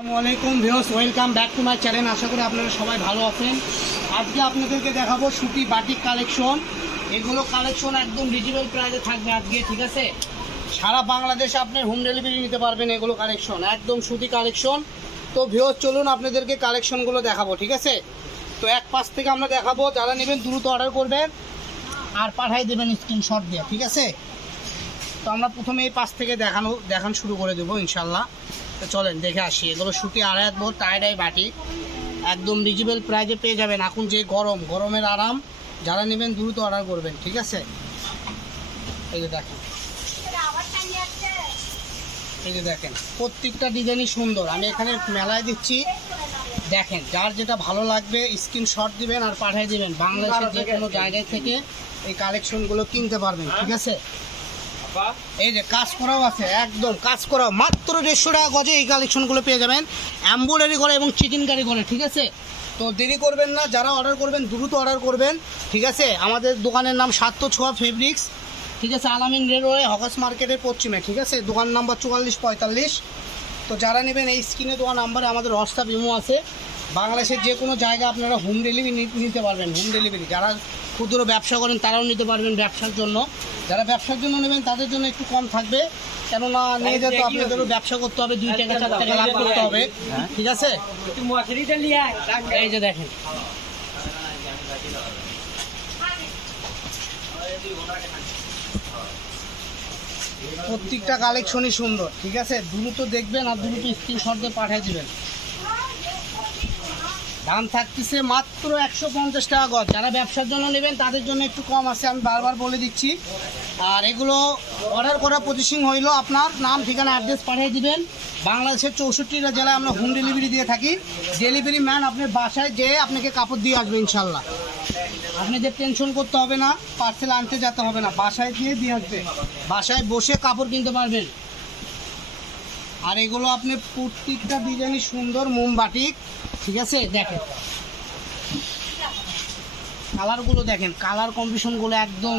আসসালামাইকুম viewers, welcome back to my channel. আশা করি আপনারা সবাই ভালো আছেন। আজকে আপনাদেরকে দেখাবো সুতি বাটিক কালেকশন। এগুলো কালেকশন একদম রিজনেবল প্রাইসে থাকবে আজকে, ঠিক আছে? সারা বাংলাদেশে আপনার হোম ডেলিভারি নিতে পারবেন। এগুলো কালেকশন একদম সুতি কালেকশন। তো ভিউয়ার্স চলুন আপনাদেরকে কালেকশনগুলো দেখাবো, ঠিক আছে? তো এক পাশ থেকে আমরা দেখাবো, যারা নেবেন দ্রুত অর্ডার করবেন আর পাঠিয়ে দেবেন স্ক্রিনশট দিয়ে, ঠিক আছে? তো আমরা প্রথমে এই পাশ থেকে দেখান শুরু করে দেবো ইনশাল্লাহ। তো চলেন দেখে আসি। এগুলো সুতি আড়াই হাত ভোর টাই বাটি একদম রিজনেবল প্রাইসে পেয়ে যাবেন। এখন যে গরমের আরাম, যারা নেবেন দ্রুত অর্ডার করবেন, ঠিক আছে? এই যে দেখেন, এই যে দেখেন প্রত্যেকটা ডিজাইনই সুন্দর। আমি এখানে মেলায় দিচ্ছি, দেখেন যার যেটা ভালো লাগবে স্ক্রিনশট দিবেন আর পাঠিয়ে দিবেন। বাংলাদেশের যে কোনো জায়গায় থেকে এই কালেকশনগুলো কিনতে পারবেন, ঠিক আছে? এই যে কাজ করাও আছে, একদম কাজ করাও, মাত্র 150 টাকা গজে এই কালেকশনগুলো পেয়ে যাবেন, এমব্রয়ডারি করে এবং চিকেনকারি করে, ঠিক আছে? তো দেরি করবেন না, যারা অর্ডার করবেন দ্রুত অর্ডার করবেন, ঠিক আছে? আমাদের দোকানের নাম সাত্য ছোঁয়া ফেব্রিক্স, ঠিক আছে? আলামিন রেলওয়ে হকার্স মার্কেটের পশ্চিমে, ঠিক আছে? দোকান নাম্বার 4445। তো যারা নেবেন এই স্ক্রিনে দেওয়া নাম্বারে আমাদের হোয়াটসঅ্যাপ ইমো আছে। বাংলাদেশের যে কোনো জায়গা আপনারা হোম ডেলিভারি নিতে পারবেন। হোম ডেলিভারি যারা ক্ষুদ্র ব্যবসা করেন তারাও নিতে পারবেন ব্যবসার জন্য। যারা ব্যবসার জন্য নেবেন তাদের জন্য একটু কম থাকবে, কেননা নিয়ে যেতে আপনাদেরও ব্যবসা করতে হবে, 2 টাকা 4 টাকা লাভ করতে হবে, ঠিক আছে? এই যে দেখেন প্রত্যেকটা কালেকশনই সুন্দর, ঠিক আছে? দ্রুত দেখবেন আর দ্রুত স্ক্রিনশট দিয়ে পাঠিয়ে দিবেন। দাম থাকতেছে মাত্র 150 টাকা গজ। যারা ব্যবসার জন্য নেবেন তাদের জন্য একটু কম আছে, আমি বারবার বলে দিচ্ছি। আর এগুলো অর্ডার করা প্রসেসিং হইলো, আপনার নাম ঠিকানা অ্যাড্রেস পাঠিয়ে দিবেন। বাংলাদেশের 64টা জেলায় আমরা হোম ডেলিভারি দিয়ে থাকি। ডেলিভারি ম্যান আপনার বাসায় যেয়ে আপনাকে কাপড় দিয়ে আসবে ইনশাল্লাহ। আপনাদের টেনশন করতে হবে না, পার্সেল আনতে যেতে হবে না, বাসায় দিয়ে আসবে। বাসায় বসে কাপড় কিনতে পারবেন। আর এগুলো আপনি প্রত্যেকটা ডিজাইনই সুন্দর মোমবাটিক, ঠিক আছে? দেখেন কালারগুলো, দেখেন কালার কম্বিনেশনগুলো একদম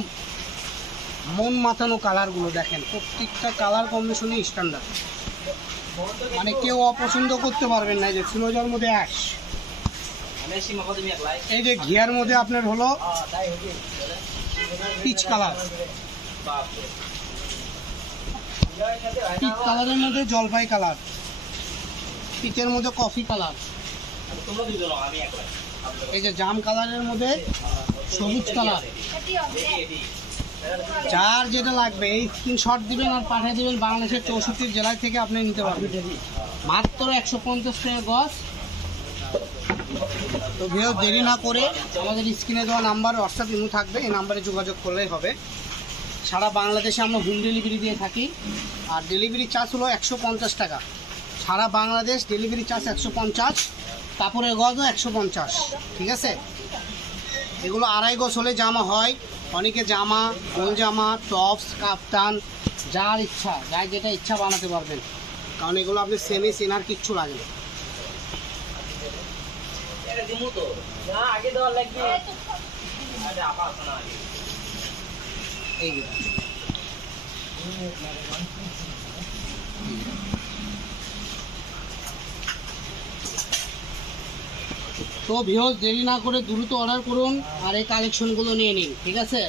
মন মাতানো কালারগুলো। দেখেন প্রত্যেকটা কালার কম্বিনেশনই স্ট্যান্ডার্ড, মানে কেউ অপছন্দ করতে পারবেন না। এই যে ফিরোজার মধ্যে অ্যাশ, এই যে ঘিয়ার মধ্যে আপনার হলো পিচ কালার, পিচ কালারের মধ্যে জলপাই কালার, পিচের মধ্যে কফি কালার, এই যে জাম কালারের মধ্যে সবুজ কালার। যার যেটা লাগবে এই স্ক্রিনশট দিবেন আর পাঠিয়ে দিবেন। বাংলাদেশের 64 জেলায় থেকে আপনি নিতে পারবেন মাত্র 150 টাকা গজ। তো ভিডিও দেরি না করে আমাদের স্ক্রিনে দেওয়া নাম্বার হোয়াটসঅ্যাপ ইমো থাকবে, এই নাম্বারে যোগাযোগ করলেই হবে। সারা বাংলাদেশে আমরা হোম ডেলিভারি দিয়ে থাকি। আর ডেলিভারি চার্জ হলো 150 টাকা। সারা বাংলাদেশ ডেলিভারি চার্জ 150, কাপড়ের গজও 150, ঠিক আছে? এগুলো আড়াই গজ হলে জামা হয়। অনেকে জামা, গোল জামা, টপস, কাফতান, যার ইচ্ছা, যার যেটা ইচ্ছা বানাতে পারবেন, কারণ এগুলো আপনি সেমি সেনার কিচ্ছু লাগে না। এই যে তো ভিউয়ার্স দেরি না করে দ্রুত অর্ডার করুন আর এই কালেকশনগুলো নিয়ে নিন, ঠিক আছে?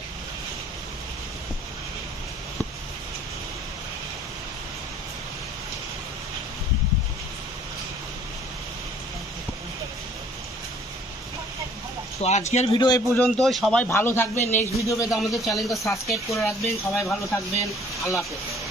তো আজকের ভিডিও এই পর্যন্ত। সবাই ভালো থাকবেন। নেক্সট ভিডিও পেতে আমাদের চ্যানেলটা সাবস্ক্রাইব করে রাখবেন। সবাই ভালো থাকবেন। আল্লাহ হাফেজ।